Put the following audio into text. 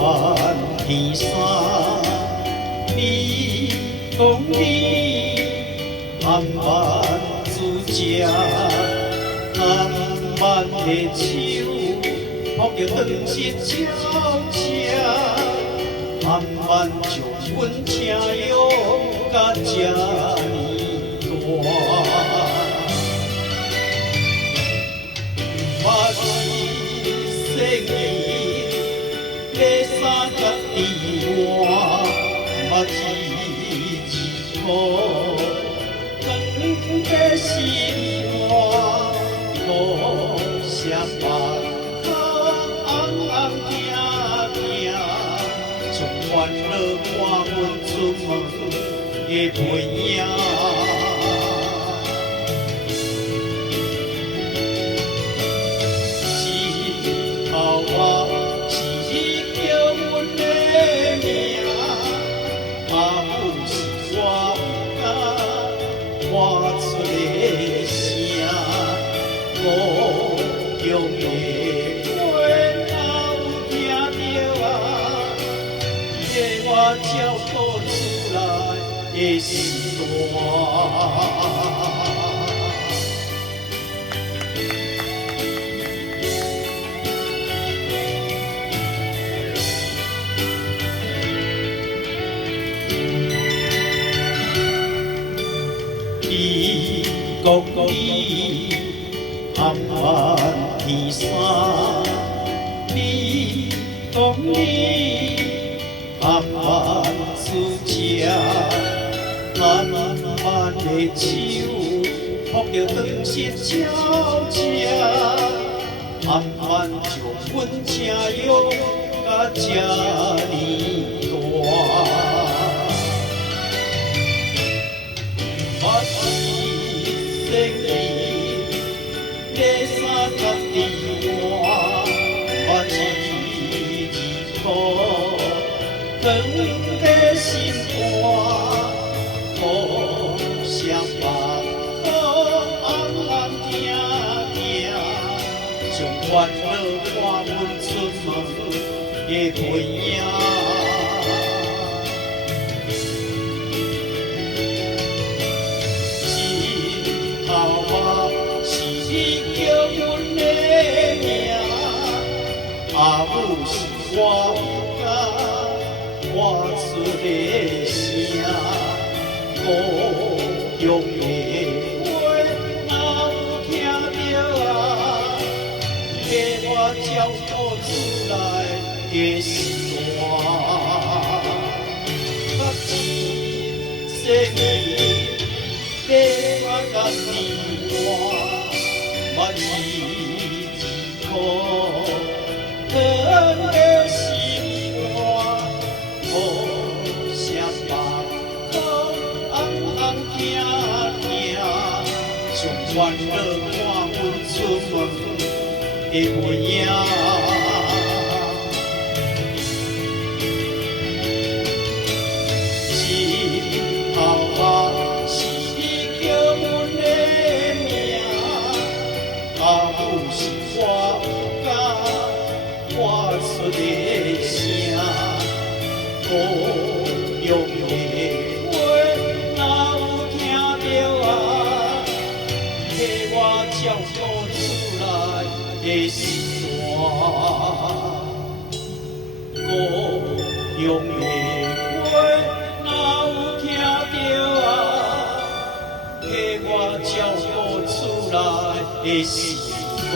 万天山，你讲你暗慢自食，暗慢的手抱着长舌鸟吃，暗慢将阮请养甲这呢大。 嘛是生意，买衫甲衣换，嘛是一箍长的心肝，路上白脚红红行行，将烦恼看阮出门的背影。 发出的声，故乡的话若有听到啊，替我照顾厝内的事你讲你暗慢天山，你讲你暗慢自食，暗慢的手抱着长舌鸟吃，暗慢将阮请养甲这呢大。 我是生意，买衫甲衣换，我是一箍长的心肝，路上白脚红红行行，将烦恼看阮出门的背影。 阿母是我家发出的声，故乡的话若有听到啊，替我照顾厝内的事大。目睭生意，买衫甲衣换，嘛是一箍。 长的心肝，路上白脚红红行行，将烦恼看阮出门的背影。心头啊，是你叫阮的名，阿母是我家。 发出的声，故乡的话若有听到啊，替我照顾厝内的事故乡的话若有听到啊，替我照顾厝内的事大。